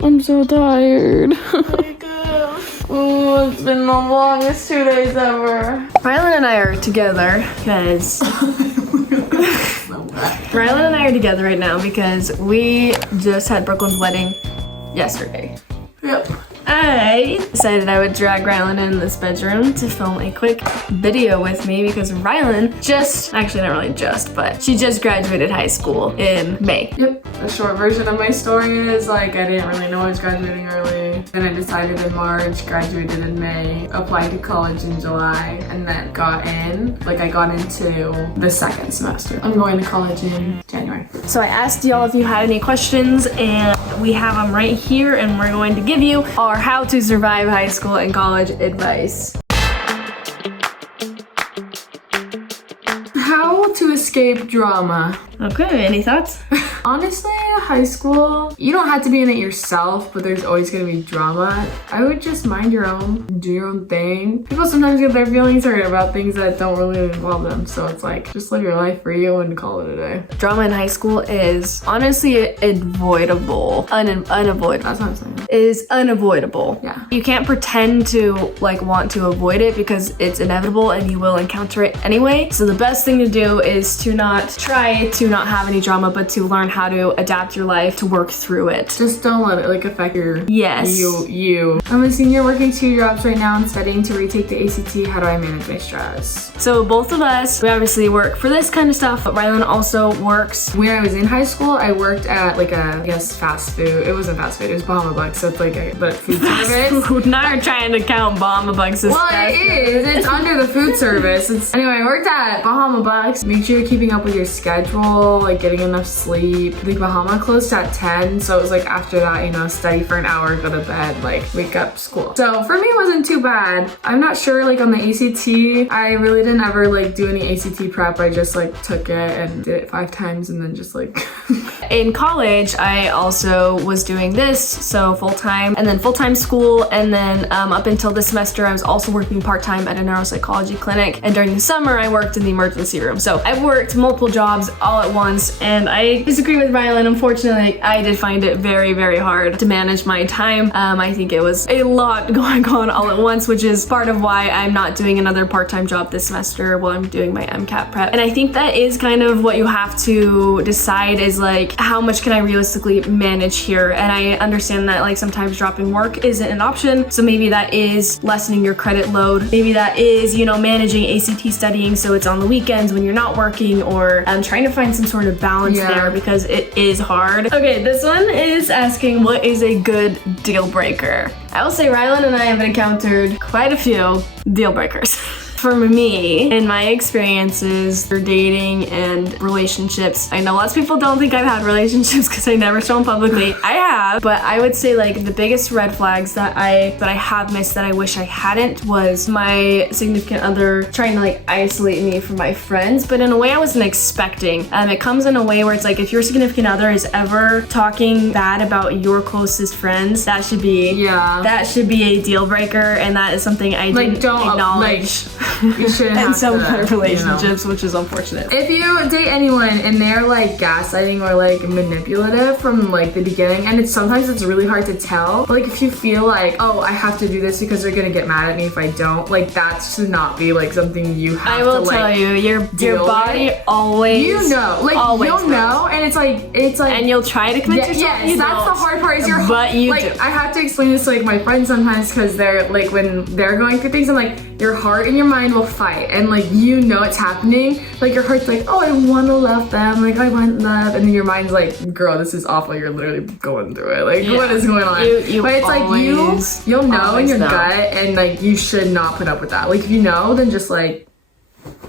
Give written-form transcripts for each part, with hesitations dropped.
I'm so tired. Oh, it's been the longest 2 days ever. Rylan and I are together because Rylan and I are together right now because we just had Brooklyn's wedding yesterday. Yep. I decided I would drag Rylan in this bedroom to film a quick video with me because Rylan actually not really but she just graduated high school in May. Yep, the short version of my story is like I didn't really know I was graduating early. Then I decided in March, graduated in May, applied to college in July, and then got in. Like I got into the second semester. I'm going to college in January. So I asked y'all if you had any questions and we have them right here and we're going to give you our how to survive high school and college advice. How to escape drama. Okay, any thoughts? Honestly, high school, you don't have to be in it yourself, but there's always gonna be drama. I would just mind your own, do your own thing. People sometimes get their feelings hurt about things that don't really involve them, so it's like, just live your life for you and call it a day. Drama in high school is honestly unavoidable. Unavoidable. That's what I'm saying. Is unavoidable. Yeah. You can't pretend to like want to avoid it because it's inevitable and you will encounter it anyway. So the best thing to do is to not try to not have any drama, but to learn how to adapt your life to work through it. Just don't let it like affect your you. I'm a senior working 2 jobs right now and studying to retake the ACT. How do I manage my stress? So both of us, we obviously work for this kind of stuff, but Rylan also works. When I was in high school, I worked at like a, I guess, fast food. It wasn't fast food, it was Bahama Bucks, so it's like a food service. Food. Now you're trying to count Bahama Bucks as fast food. Well, it is. It's under the food service. Anyway, I worked at Bahama Bucks. Make sure you're keeping up with your schedule, like getting enough sleep. The Bahama closed at 10, so it was like after that, you know, study for an hour, go to bed, like wake up, school. So for me, it wasn't too bad. I'm not sure, like on the ACT, I really didn't ever like do any ACT prep. I just like took it and did it 5 times and then just like. In college, I also was doing this, so full-time and then full-time school, and then up until this semester, I was also working part-time at a neuropsychology clinic, and during the summer, I worked in the emergency room. So I worked multiple jobs all at once, and I disagree with Rylan. Unfortunately, I did find it very, very hard to manage my time. I think it was a lot going on all at once, which is part of why I'm not doing another part-time job this semester while I'm doing my MCAT prep. And I think that is kind of what you have to decide is like, how much can I realistically manage here? And I understand that like sometimes dropping work isn't an option. So maybe that is lessening your credit load. Maybe that is, you know, managing ACT studying so it's on the weekends when you're not working, or trying to find some sort of balance there because it is hard. Okay, this one is asking what is a good deal breaker? I will say Rylan and I have encountered quite a few deal breakers. For me, in my experiences for dating and relationships, I know lots of people don't think I've had relationships because I never show them publicly. I have, but I would say like the biggest red flags that I have missed that I wish I hadn't was my significant other trying to like isolate me from my friends, but in a way I wasn't expecting. It comes in a way where it's like if your significant other is ever talking bad about your closest friends, that should be a deal breaker, and that is something I didn't acknowledge. You shouldn't have some kind of relationships, which is unfortunate. If you date anyone and they're like gaslighting or like manipulative from like the beginning, and sometimes it's really hard to tell. Like if you feel like, oh, I have to do this because they're gonna get mad at me if I don't, like that should not be like something you have to like. I will tell you, your body always, you know, like you'll know, and it's like, and you'll try to convince yourself. Yes, that's the hard part. Is your but you like do. I have to explain this to like my friends sometimes because they're like when they're going through things, I'm like your heart and your mind will fight, and like you know it's happening. Like your heart's like, oh, I want to love them, like I want love, and then your mind's like, girl, this is awful. You're literally going through it. Like what is going on? But it's like you'll know in your gut, and like you should not put up with that. Like if you know, then just like.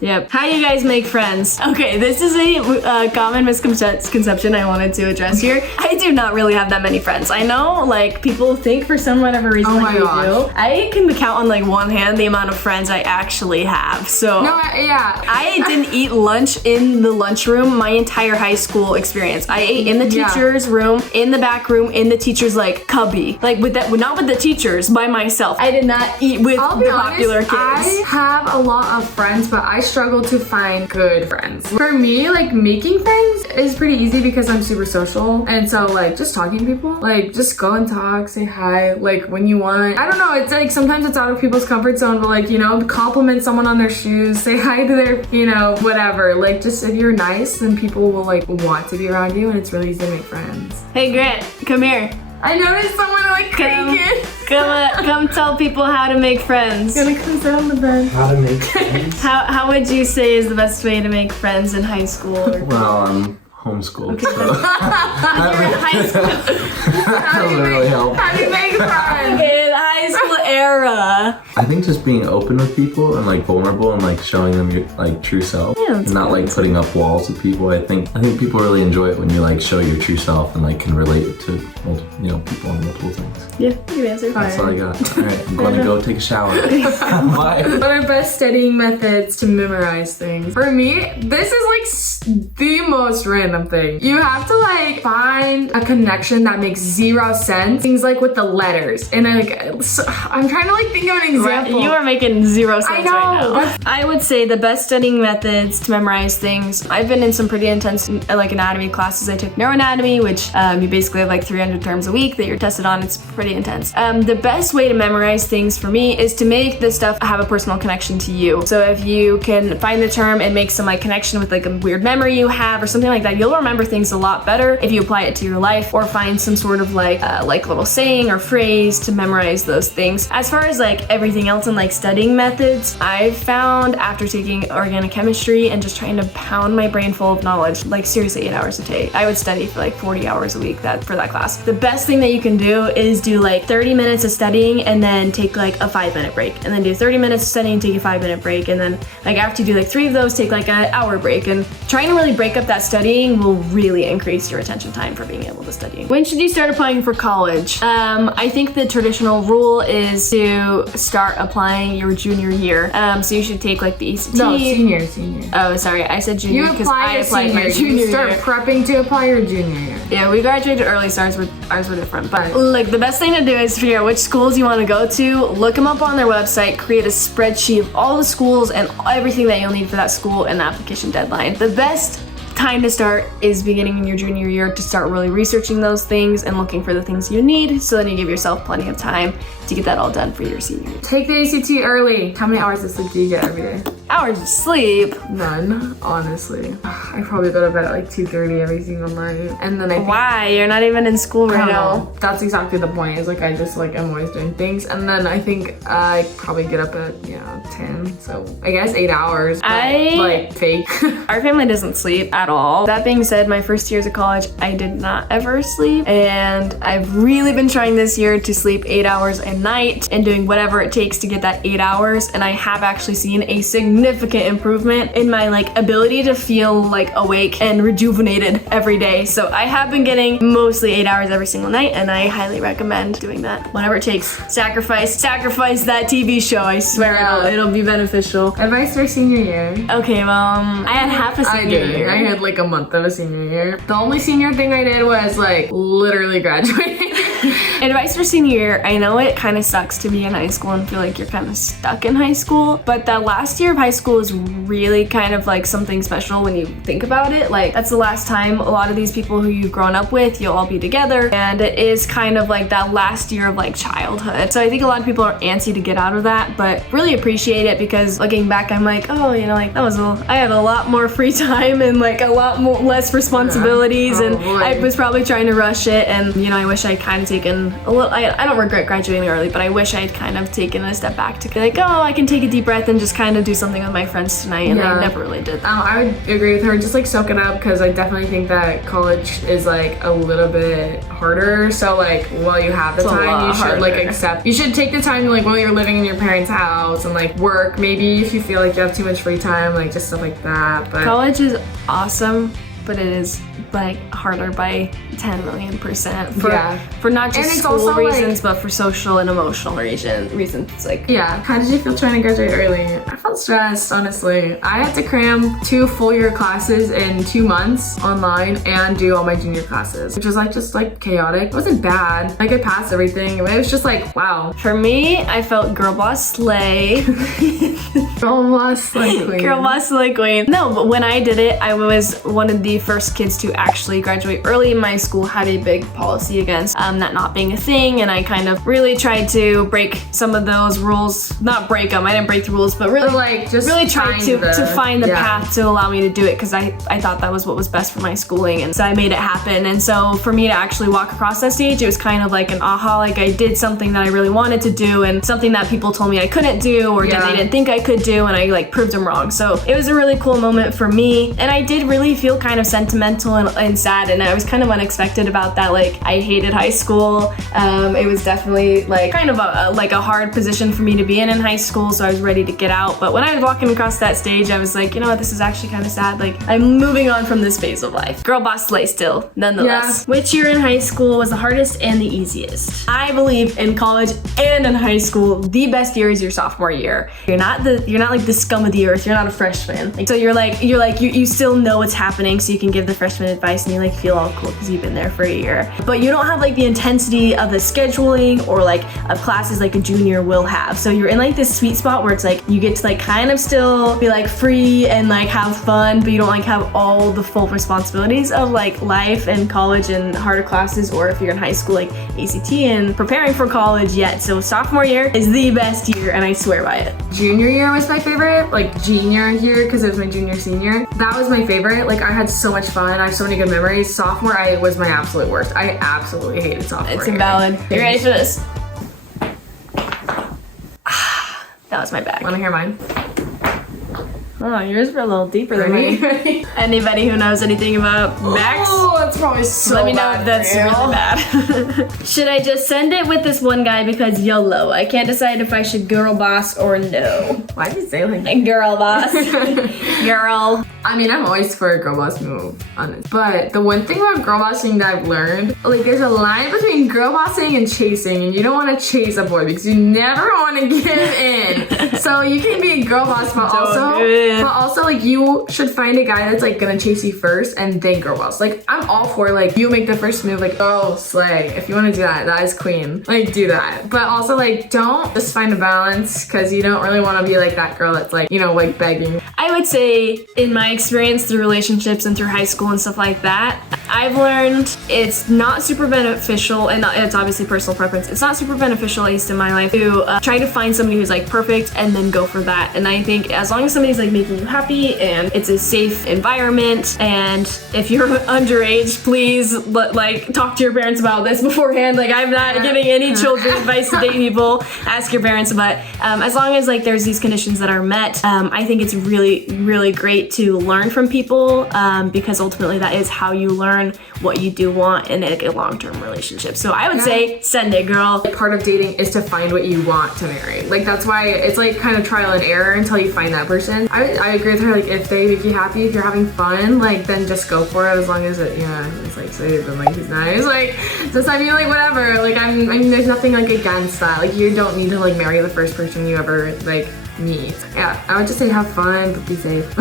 Yep. How you guys make friends. Okay, this is a common misconception I wanted to address here. I do not really have that many friends. I know, like, people think for some whatever reason like we do. I can count on, like, one hand the amount of friends I actually have. So, no, I didn't eat lunch in the lunchroom my entire high school experience. I ate in the teacher's room, in the back room, in the teacher's, like, cubby. Like, not with the teachers, by myself. I did not eat with the popular kids. I have a lot of friends, but I struggle to find good friends. For me, like making friends is pretty easy because I'm super social. And so like just talking to people, like just go and talk, say hi, like when you want. I don't know, it's like sometimes it's out of people's comfort zone, but like, you know, compliment someone on their shoes, say hi to their, you know, whatever. Like just if you're nice, then people will like want to be around you and it's really easy to make friends. Hey Grant, come here. I noticed someone like creaking. Come tell people how to make friends. Gonna come sit on the bed. How to make friends? How would you say is the best way to make friends in high school? Well, I'm homeschooled, so You're in high school. that doesn't really help. How do you make friends? In high school era. I think just being open with people and like vulnerable and like showing them your like true self, Yeah, that's and not like putting up walls with people. I think people really enjoy it when you like show your true self and like can relate to people on multiple things. Yeah, good answer. That's all I got. All right, I'm gonna go take a shower. Bye. What are best studying methods to memorize things? For me, this is like the most random thing. You have to like find a connection that makes zero sense. Things like with the letters. And I'm trying to like think of an example. You are making zero sense I know. right now. I would say the best studying methods to memorize things. I've been in some pretty intense like anatomy classes. I took neuroanatomy, which you basically have like 300 terms a week that you're tested on. It's pretty intense. The best way to memorize things for me is to make the stuff have a personal connection to you. So if you can find the term and make some like connection with like a weird memory you have or something like that, you'll remember things a lot better if you apply it to your life or find some sort of like little saying or phrase to memorize those things. As far as like everything else in like studying methods, I've found after taking organic chemistry and just trying to pound my brain full of knowledge, like seriously 8 hours a day, I would study for like 40 hours a week for that class. The best thing that you can do is do like 30 minutes of studying and then take like a 5-minute break, and then do 30 minutes of studying, take a 5-minute break, and then like after you do like 3 of those, take like an hour break. And trying to really break up that studying will really increase your attention time for being able to study. When should you start applying for college? I think the traditional rule is to start applying your junior year. So you should take like the ACT. No, senior. Oh, sorry, I said junior because I applied my junior You start year. prepping to apply your junior year. Yeah, we graduated early, so ours were different. But like the best thing to do is figure out which schools you want to go to, look them up on their website, create a spreadsheet of all the schools and everything that you'll need for that school and the application deadline. The best time to start is beginning in your junior year to start really researching those things and looking for the things you need, so then you give yourself plenty of time to get that all done for your senior year. Take the ACT early. How many hours of sleep do you get every day? Hours of sleep? None, honestly. I probably go to bed at like 2:30 every single night. And then I think, Why? You're not even in school right now. That's exactly the point. Is like I just like am always doing things, and then I think I probably get up at 10. So I guess 8 hours. But, like fake. Our family doesn't sleep at all. That being said, my first years of college, I did not ever sleep, and I've really been trying this year to sleep 8 hours a night and doing whatever it takes to get that 8 hours, and I have actually seen a significant improvement in my like ability to feel like awake and rejuvenated every day. So I have been getting mostly 8 hours every single night, and I highly recommend doing that. Whatever it takes. Sacrifice that TV show. I swear it'll be beneficial. Advice for senior year. Okay, well, I had half a senior year. I had like a month of a senior year. The only senior thing I did was like literally graduating. Advice for senior year, I know it kind of sucks to be in high school and feel like you're kind of stuck in high school, but that last year of high school is really kind of like something special when you think about it. Like that's the last time a lot of these people who you've grown up with, you'll all be together, and it is kind of like that last year of like childhood. So I think a lot of people are antsy to get out of that, but really appreciate it, because looking back, I'm like, oh, like I had a lot more free time and like a lot less responsibilities, and I was probably trying to rush it, and I wish I'd kind of taken a little, I don't regret graduating early, but I wish I'd kind of taken a step back to be like, oh, I can take a deep breath and just kind of do something with my friends tonight, and I never really did that. I would agree with her, just like soak it up, because I definitely think that college is like a little bit harder, so like while you have the time, you should like you should take the time like while you're living in your parents' house and like work, maybe if you feel like you have too much free time, like just stuff like that. But college is awesome, but it is like harder by 10 million % for not And just it's school also, reasons, but for social and emotional reasons. It's like, yeah, how did you feel trying to graduate early? I felt stressed, honestly. I had to cram 2 full year classes in 2 months online and do all my junior classes, which was like just like chaotic. It wasn't bad. Like I passed everything. It was just like, wow. for me, I felt girl boss slay. Girl boss like queen. Girl boss slay queen. No, but when I did it, I was one of the first kids to actually graduate early. My school had a big policy against that not being a thing, and I kind of really tried to break some of those rules. Not break them, I didn't break the rules, but really like just really tried to find the yeah. path to allow me to do it, because I thought that was what was best for my schooling, and so I made it happen. And so for me to actually walk across that stage, it was kind of like an aha, like I did something that I really wanted to do and something that people told me I couldn't do or that they didn't think I could do, and I like proved them wrong. So it was a really cool moment for me, and I did really feel kind of sentimental and sad, and I was kind of unexpected about that. Like I hated high school. It was definitely like kind of a hard position for me to be in high school, so I was ready to get out. But when I was walking across that stage, I was like, you know what, this is actually kind of sad. Like I'm moving on from this phase of life. Girl boss slay still, nonetheless. Yeah. Which year in high school was the hardest and the easiest? I believe in college and in high school, the best year is your sophomore year. You're not like the scum of the earth. You're not a freshman. Like, so you still know what's happening, so you can give the freshman advice and you like feel all cool because you've been there for a year. But you don't have like the intensity of the scheduling or like of classes like a junior will have. So you're in like this sweet spot where it's like you get to like kind of still be like free and like have fun, but you don't like have all the full responsibilities of like life and college and harder classes, or if you're in high school like ACT and preparing for college yet. So sophomore year is the best year, and I swear by it. Junior year was my favorite, like junior year, because it was my junior senior. That was my favorite. Like I had so much fun. I have so many good memories. Sophomore, I was my absolute worst. I absolutely hated sophomore It's year. invalid. You ready for this? That was my bag. Want to hear mine? Oh, yours were a little deeper than mine. Ready? Anybody who knows anything about backs? Oh, that's probably so Let me know bad if that's for you. really bad. Should I just send it with this one guy because YOLO? I can't decide if I should girl boss or no. Why'd you say like that? Girl boss. Girl. I mean, I'm always for a girl boss move, honest. But the one thing about girl bossing that I've learned, like there's a line between girl bossing and chasing, and you don't want to chase a boy because you never want to give in. So you can be a girl boss, but also like you should find a guy that's like gonna chase you first and then girl boss. Like I'm all for like you make the first move, like oh slay. If you want to do that, that is queen. Like do that. But also like don't just find a balance, because you don't really want to be like that girl that's like, you know, like begging. I would say in my experience through relationships and through high school and stuff like that, I've learned it's not super beneficial, and it's obviously personal preference. It's not super beneficial, at least in my life, to try to find somebody who's like perfect and then go for that. And I think as long as somebody's like making you happy and it's a safe environment, and if you're underage, please like talk to your parents about this beforehand. Like I'm not giving any children advice to date people. Ask your parents, but as long as like there's these conditions that are met, I think it's really, really great to learn from people, because ultimately that is how you learn what you do want in a long-term relationship. So I would say send it, girl. Part of dating is to find what you want to marry. Like that's why it's like kind of trial and error until you find that person. I agree with her. Like if they make you happy, if you're having fun, like then just go for it, as long as it it's like safe and like he's nice. Like just I mean like whatever. Like I mean there's nothing like against that. Like you don't need to like marry the first person you ever like meet. Yeah, I would just say have fun but be safe.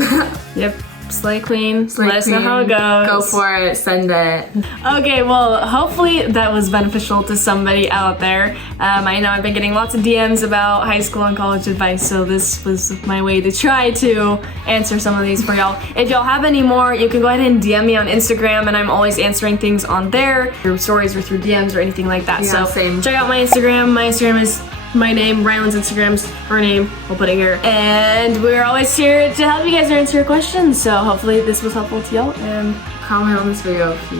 Yep. Slay queen. Slay Let us know queen. how it goes. Go for it. Send it. Okay, well, hopefully that was beneficial to somebody out there. I know I've been getting lots of DMs about high school and college advice, so this was my way to try to answer some of these for y'all. If y'all have any more, you can go ahead and DM me on Instagram, and I'm always answering things on there, through stories or through DMs or anything like that. Yeah, so same. Check out my Instagram. My Instagram is my name. Rylan's Instagram's her name. We'll put it here. And we're always here to help you guys answer your questions. So hopefully this was helpful to y'all. And comment on this video if you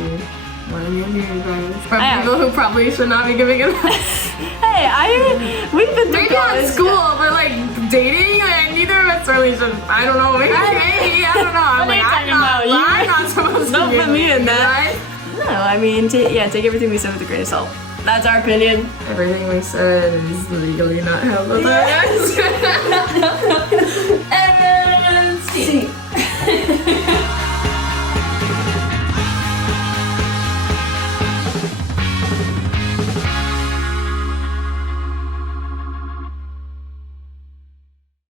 want to hear advice from people who probably should not be giving advice. Hey, we've been through Maybe not college. school, but like dating, like neither of us really should. I don't know. Maybe I don't know. I'm What are you like, talking about? I'm not supposed to Don't give put me in that. advice. No, I mean, take everything we said with a grain of salt. That's our opinion. Everything we said is legally not held with us. And see.